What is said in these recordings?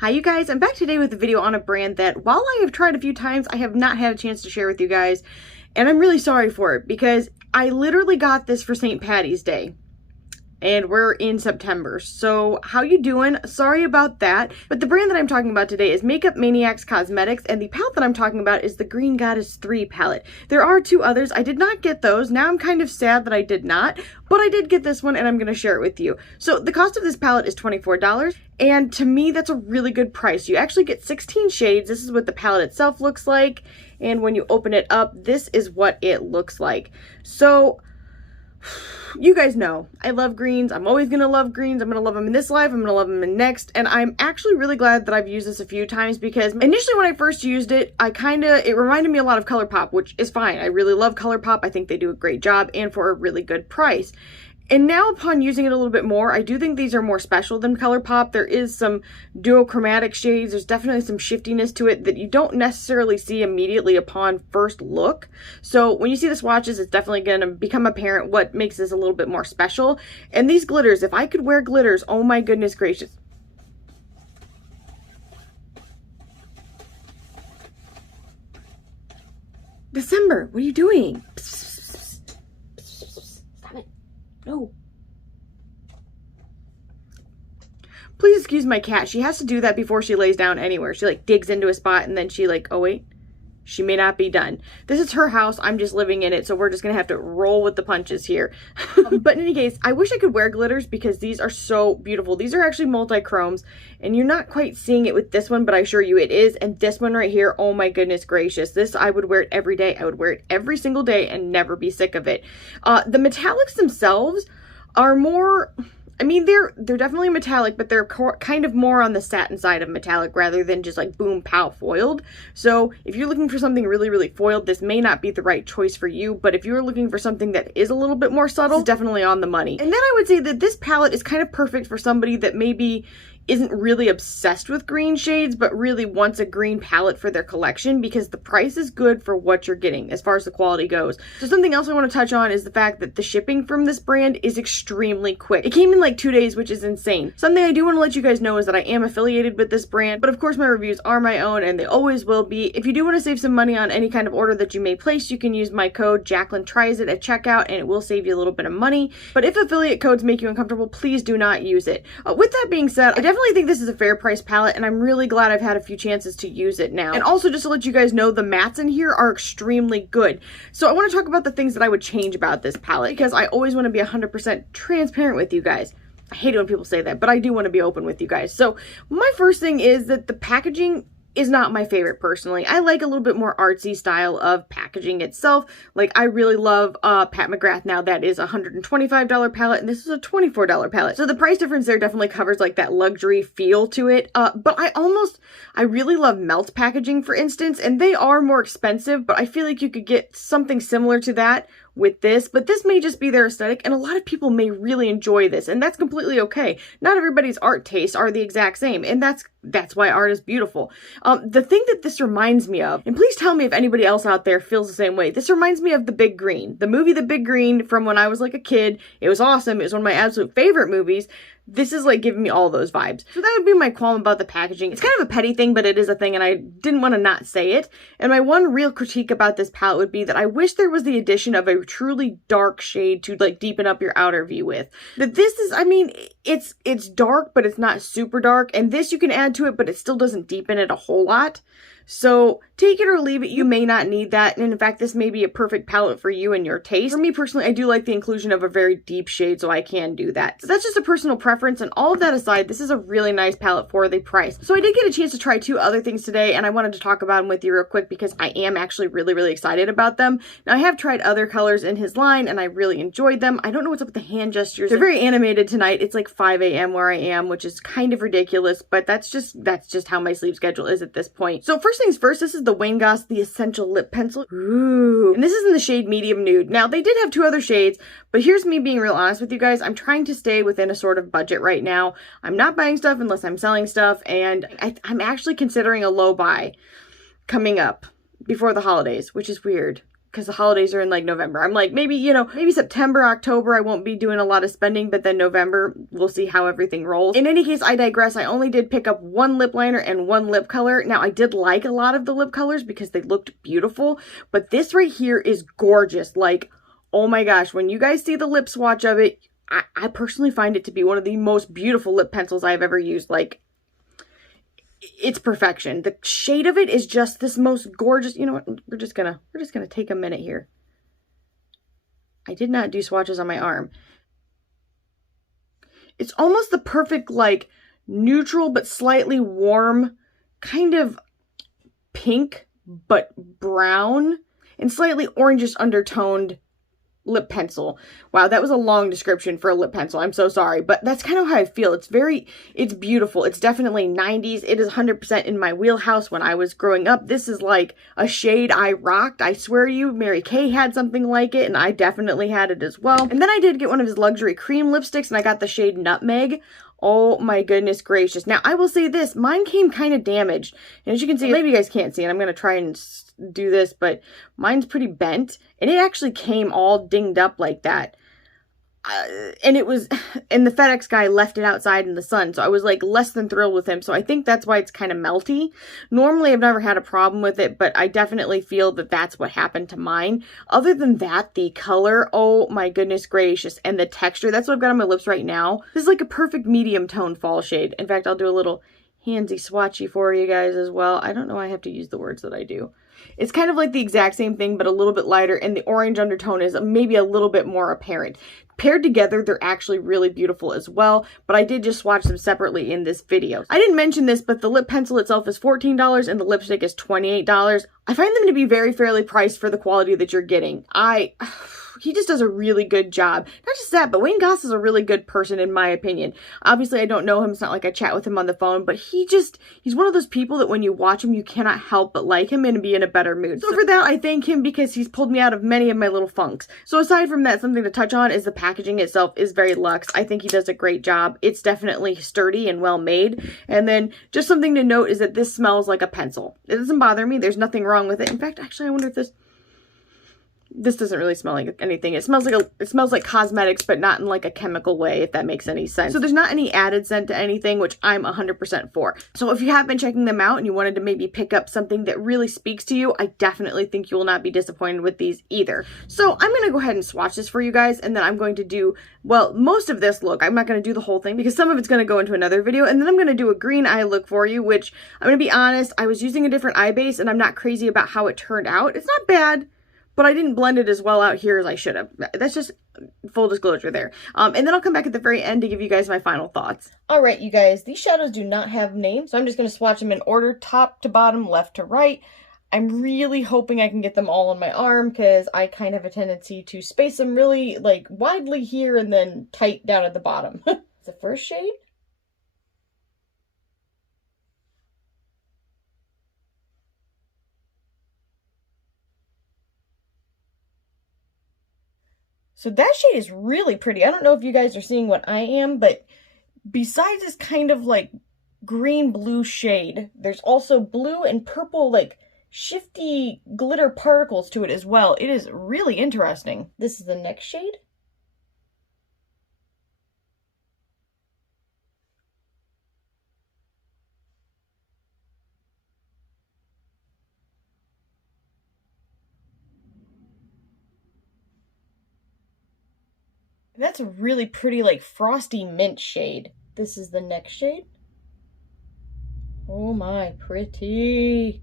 Hi you guys, I'm back today with a video on a brand that while I have tried a few times, I have not had a chance to share with you guys, and I'm really sorry for it because I literally got this for St. Patty's Day. And we're in September. So how you doing? Sorry about that. But the brand that I'm talking about today is Makeup Maniacs Cosmetics, and the palette that I'm talking about is the Green Goddess 3 palette. There are two others. I did not get those. Now I'm kind of sad that I did not, but I did get this one and I'm going to share it with you. So the cost of this palette is $24, and to me that's a really good price. You actually get 16 shades. This is what the palette itself looks like, and when you open it up, this is what it looks like. So you guys know I love greens. I'm always gonna love greens. I'm gonna love them in this life. I'm gonna love them in next. And I'm actually really glad that I've used this a few times because initially when I first used it, it reminded me a lot of ColourPop, which is fine. I really love ColourPop. I think they do a great job and for a really good price. And now upon using it a little bit more, I do think these are more special than ColourPop. There is some duochromatic shades. There's definitely some shiftiness to it that you don't necessarily see immediately upon first look. So when you see the swatches, it's definitely going to become apparent what makes this a little bit more special. And these glitters, if I could wear glitters, oh my goodness gracious. December, what are you doing? No. Please excuse my cat. She has to do that before she lays down anywhere. She like digs into a spot and then she like, oh wait, she may not be done. This is her house. I'm just living in it. So we're just going to have to roll with the punches here. But in any case, I wish I could wear glitters because these are so beautiful. These are actually multi-chromes and you're not quite seeing it with this one, but I assure you it is. And this one right here, oh my goodness gracious. This, I would wear it every day. I would wear it every single day and never be sick of it. The metallics themselves are more, I mean, they're definitely metallic, but they're kind of more on the satin side of metallic rather than just like boom, pow, foiled. So if you're looking for something really, really foiled, this may not be the right choice for you. But if you're looking for something that is a little bit more subtle, it's definitely on the money. And then I would say that this palette is kind of perfect for somebody that maybe isn't really obsessed with green shades, but really wants a green palette for their collection because the price is good for what you're getting as far as the quality goes. So something else I want to touch on is the fact that the shipping from this brand is extremely quick. It came in like 2 days, which is insane. Something I do want to let you guys know is that I am affiliated with this brand, but of course my reviews are my own and they always will be. If you do want to save some money on any kind of order that you may place, you can use my code Jaclyntriesit at checkout and it will save you a little bit of money. But if affiliate codes make you uncomfortable, please do not use it. With that being said, I definitely think this is a fair price palette and I'm really glad I've had a few chances to use it now. And also just to let you guys know, the mattes in here are extremely good. So I want to talk about the things that I would change about this palette because I always want to be 100% transparent with you guys. I hate it when people say that, but I do want to be open with you guys. So my first thing is that the packaging is not my favorite personally. I like a little bit more artsy style of packaging itself. Like I really love Pat McGrath. Now that is a $125 palette and this is a $24 palette. So the price difference there definitely covers like that luxury feel to it. But I really love Melt packaging for instance, and they are more expensive, but I feel like you could get something similar to that with this, but this may just be their aesthetic and a lot of people may really enjoy this and that's completely okay. Not everybody's art tastes are the exact same and that's why art is beautiful. The thing that this reminds me of, and please tell me if anybody else out there feels the same way, this reminds me of The Big Green. The movie The Big Green from when I was like a kid. It was awesome. It was one of my absolute favorite movies. This is like giving me all those vibes. So that would be my qualm about the packaging. It's kind of a petty thing, but it is a thing and I didn't want to not say it. And my one real critique about this palette would be that I wish there was the addition of a truly dark shade to like deepen up your outer view with. That this is, I mean, it's dark, but it's not super dark. And this you can add to it, but it still doesn't deepen it a whole lot. So take it or leave it. You may not need that. And in fact, this may be a perfect palette for you and your taste. For me personally, I do like the inclusion of a very deep shade, so I can do that. So that's just a personal preference. And all of that aside, this is a really nice palette for the price. So I did get a chance to try two other things today, and I wanted to talk about them with you real quick because I am actually really, really excited about them. Now, I have tried other colors in his line, and I really enjoyed them. I don't know what's up with the hand gestures. They're very animated tonight. It's like 5 a.m. where I am, which is kind of ridiculous, but that's just how my sleep schedule is at this point. So first things first, this is the Goss The Essential Lip Pencil. Ooh. And this is in the shade Medium Nude. Now, they did have two other shades, but here's me being real honest with you guys. I'm trying to stay within a sort of budget right now. I'm not buying stuff unless I'm selling stuff, and I'm actually considering a low buy coming up before the holidays, which is weird. because the holidays are in like November. I'm like, maybe, you know, maybe September, October, I won't be doing a lot of spending, but then November, we'll see how everything rolls. In any case, I digress. I only did pick up one lip liner and one lip color. Now, I did like a lot of the lip colors because they looked beautiful, but this right here is gorgeous. Like, oh my gosh, when you guys see the lip swatch of it, I personally find it to be one of the most beautiful lip pencils I've ever used. Like, it's perfection. The shade of it is just this most gorgeous. You know what? We're just gonna take a minute here. I did not do swatches on my arm. It's almost the perfect, like, neutral but slightly warm, kind of pink but brown and slightly orangish undertoned lip pencil. Wow, that was a long description for a lip pencil. I'm so sorry, but that's kind of how I feel. It's beautiful. It's definitely 90s. It is 100% in my wheelhouse when I was growing up. This is like a shade I rocked. I swear to you, Mary Kay had something like it, and I definitely had it as well. And then I did get one of his luxury cream lipsticks, and I got the shade Nutmeg. Oh my goodness gracious. Now, I will say this, mine came kind of damaged. And as you can see, maybe you guys can't see it. I'm going to try and do this, but mine's pretty bent. And it actually came all dinged up like that. And the FedEx guy left it outside in the sun. So I was like less than thrilled with him. So I think that's why it's kind of melty. Normally I've never had a problem with it, but I definitely feel that that's what happened to mine. Other than that, the color, oh my goodness gracious. And the texture, that's what I've got on my lips right now. This is like a perfect medium tone fall shade. In fact, I'll do a little handsy swatchy for you guys as well. I don't know why I have to use the words that I do. It's kind of like the exact same thing, but a little bit lighter, and the orange undertone is maybe a little bit more apparent. Paired together, they're actually really beautiful as well, but I did just swatch them separately in this video. I didn't mention this, but the lip pencil itself is $14 and the lipstick is $28. I find them to be very fairly priced for the quality that you're getting. He just does a really good job. Not just that, but Wayne Goss is a really good person in my opinion. Obviously, I don't know him. It's not like I chat with him on the phone, but he's one of those people that when you watch him, you cannot help but like him and be in a better mood. So for that, I thank him because he's pulled me out of many of my little funks. So aside from that, something to touch on is the packaging itself is very luxe. I think he does a great job. It's definitely sturdy and well made. And then just something to note is that this smells like a pencil. It doesn't bother me. There's nothing wrong with it. In fact, actually, I wonder if this doesn't really smell like anything. It smells like cosmetics, but not in like a chemical way, if that makes any sense. So there's not any added scent to anything, which I'm 100% for. So if you have been checking them out and you wanted to maybe pick up something that really speaks to you, I definitely think you will not be disappointed with these either. So I'm going to go ahead and swatch this for you guys, and then I'm going to do, well, most of this look. I'm not going to do the whole thing because some of it's going to go into another video, and then I'm going to do a green eye look for you, which I'm going to be honest, I was using a different eye base and I'm not crazy about how it turned out. It's not bad, but I didn't blend it as well out here as I should have. That's just full disclosure there. And then I'll come back at the very end to give you guys my final thoughts. All right, you guys, these shadows do not have names, so I'm just going to swatch them in order, top to bottom, left to right. I'm really hoping I can get them all on my arm because I kind of have a tendency to space them really like widely here and then tight down at the bottom. The first shade. So that shade is really pretty. I don't know if you guys are seeing what I am, but besides this kind of like green-blue shade, there's also blue and purple like shifty glitter particles to it as well. It is really interesting. This is the next shade. That's a really pretty, like, frosty mint shade. This is the next shade. Oh my, pretty.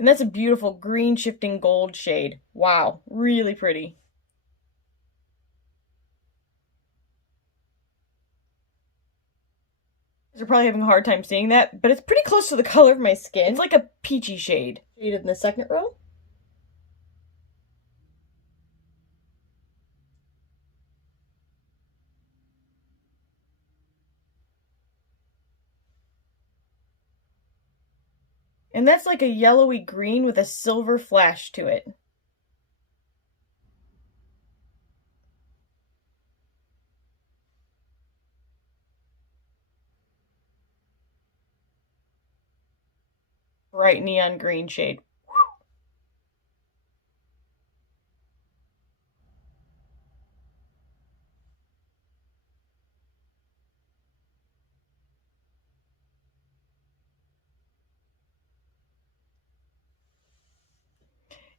And that's a beautiful green shifting gold shade. Wow, really pretty. You're probably having a hard time seeing that, but it's pretty close to the color of my skin. It's like a peachy shade. Shade in the second row. And that's like a yellowy green with a silver flash to it. Bright neon green shade.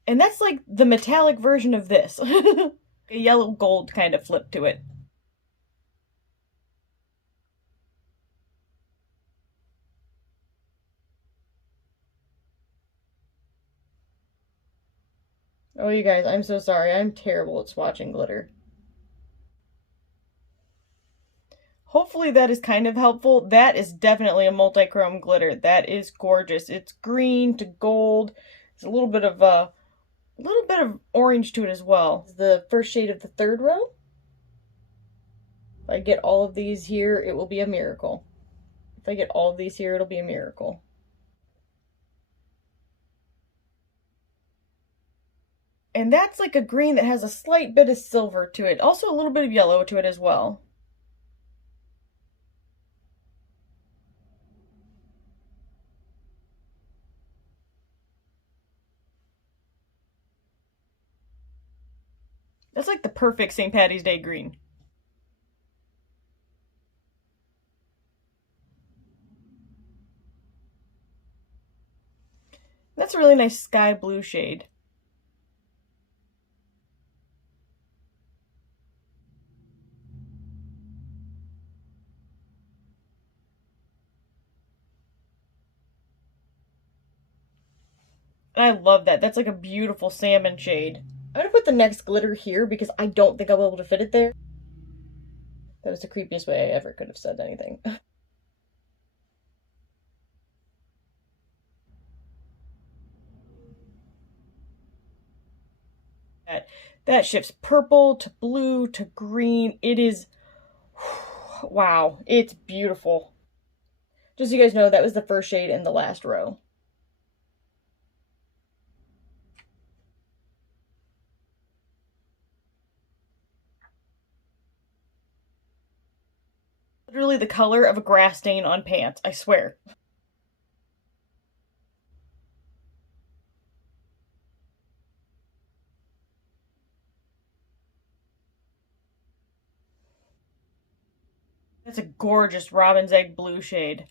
And that's like the metallic version of this. A yellow gold kind of flip to it. Oh, you guys, I'm so sorry. I'm terrible at swatching glitter. Hopefully that is kind of helpful. That is definitely a multi-chrome glitter. That is gorgeous. It's green to gold. There's a little bit of orange to it as well. The first shade of the third row. If I get all of these here, it will be a miracle. If I get all of these here, it'll be a miracle. And that's like a green that has a slight bit of silver to it. Also a little bit of yellow to it as well. That's like the perfect St. Patty's Day green. That's a really nice sky blue shade. And I love that. That's like a beautiful salmon shade. I'm gonna put the next glitter here because I don't think I'll be able to fit it there. That was the creepiest way I ever could have said anything. That shifts purple to blue to green. It is, wow, it's beautiful. Just so you guys know, that was the first shade in the last row. Literally the color of a grass stain on pants, I swear. That's a gorgeous robin's egg blue shade.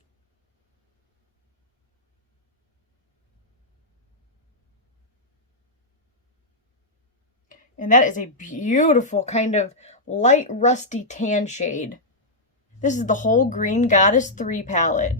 And that is a beautiful kind of light rusty tan shade. This is the whole Green Goddess 3 palette.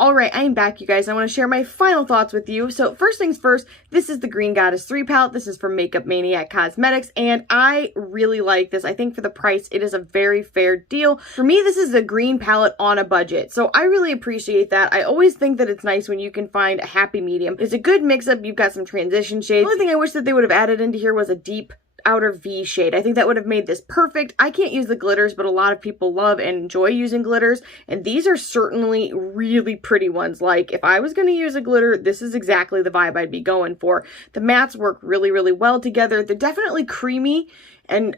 Alright, I am back, you guys. I want to share my final thoughts with you. So first things first, this is the Green Goddess 3 palette. This is from Makeup Maniac Cosmetics, and I really like this. I think for the price, it is a very fair deal. For me, this is a green palette on a budget, so I really appreciate that. I always think that it's nice when you can find a happy medium. It's a good mix-up. You've got some transition shades. The only thing I wish that they would have added into here was a deep outer V shade. I think that would have made this perfect. I can't use the glitters, but a lot of people love and enjoy using glitters, and these are certainly really pretty ones. Like, if I was going to use a glitter, this is exactly the vibe I'd be going for. The mattes work really, really well together. They're definitely creamy, and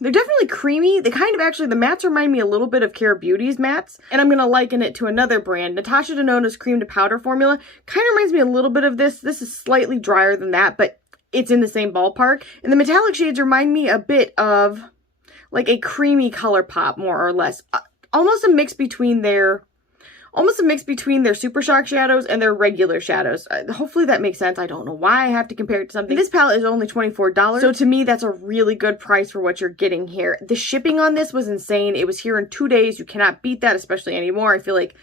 they're definitely creamy. They kind of actually, the mattes remind me a little bit of Beauties mattes, and I'm going to liken it to another brand. Natasha Denona's cream to powder formula kind of reminds me a little bit of this. This is slightly drier than that, but it's in the same ballpark. And the metallic shades remind me a bit of like a creamy color pop, more or less. Almost a mix between their Super Shock shadows and their regular shadows. Hopefully that makes sense. I don't know why I have to compare it to something. This palette is only $24, so to me that's a really good price for what you're getting here. The shipping on this was insane. It was here in 2 days. You cannot beat that, especially anymore. I feel like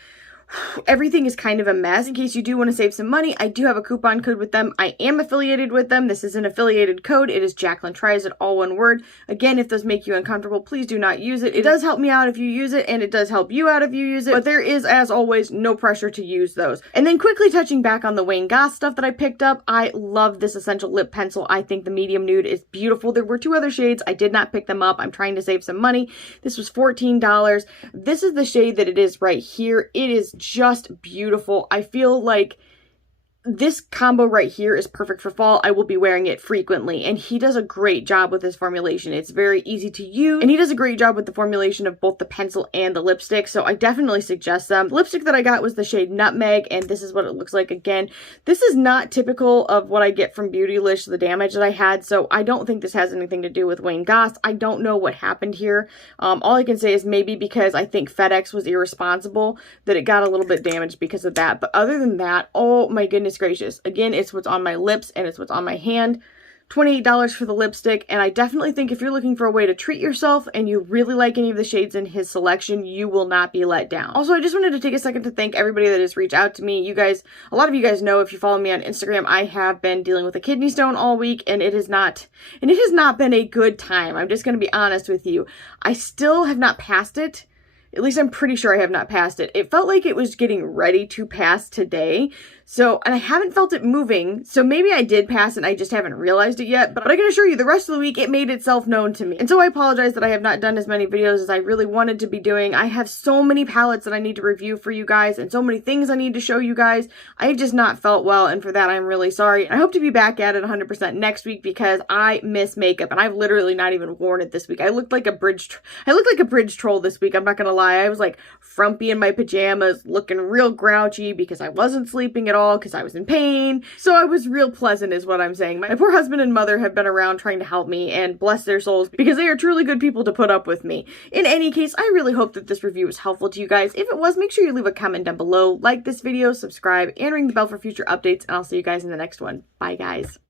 everything is kind of a mess. In case you do want to save some money, I do have a coupon code with them. I am affiliated with them. This is an affiliated code. It is Jaclyntriesit, all one word. Again, if those make you uncomfortable, please do not use it. It does help me out if you use it, and it does help you out if you use it, but there is, as always, no pressure to use those. And then quickly touching back on the Wayne Goss stuff that I picked up, I love this essential lip pencil. I think the medium nude is beautiful. There were 2 other shades. I did not pick them up. I'm trying to save some money. This was $14. This is the shade that it is right here. It is just beautiful. I feel like this combo right here is perfect for fall. I will be wearing it frequently, and he does a great job with this formulation. It's very easy to use, and he does a great job with the formulation of both the pencil and the lipstick, so I definitely suggest them. The lipstick that I got was the shade Nutmeg, and this is what it looks like. Again, this is not typical of what I get from Beautylish, the damage that I had, so I don't think this has anything to do with Wayne Goss. I don't know what happened here. All I can say is maybe because I think FedEx was irresponsible that it got a little bit damaged because of that, but other than that, oh my goodness gracious. Again, it's what's on my lips and it's what's on my hand. $28 for the lipstick, and I definitely think if you're looking for a way to treat yourself and you really like any of the shades in his selection, you will not be let down. Also, I just wanted to take a second to thank everybody that has reached out to me. You guys, a lot of you guys know, if you follow me on Instagram, I have been dealing with a kidney stone all week, and it has not been a good time. I'm just going to be honest with you. I still have not passed it. At least I'm pretty sure I have not passed it. It felt like it was getting ready to pass today. So, and I haven't felt it moving, so maybe I did pass and I just haven't realized it yet, but I can assure you the rest of the week it made itself known to me. And so I apologize that I have not done as many videos as I really wanted to be doing. I have so many palettes that I need to review for you guys and so many things I need to show you guys. I've just not felt well, and for that I'm really sorry. I hope to be back at it 100% next week because I miss makeup and I've literally not even worn it this week. I looked like a bridge troll this week, I'm not gonna lie. I was like frumpy in my pajamas, looking real grouchy because I wasn't sleeping at all because I was in pain. So I was real pleasant is what I'm saying. My poor husband and mother have been around trying to help me, and bless their souls because they are truly good people to put up with me. In any case, I really hope that this review was helpful to you guys. If it was, make sure you leave a comment down below, like this video, subscribe, and ring the bell for future updates, and I'll see you guys in the next one. Bye guys.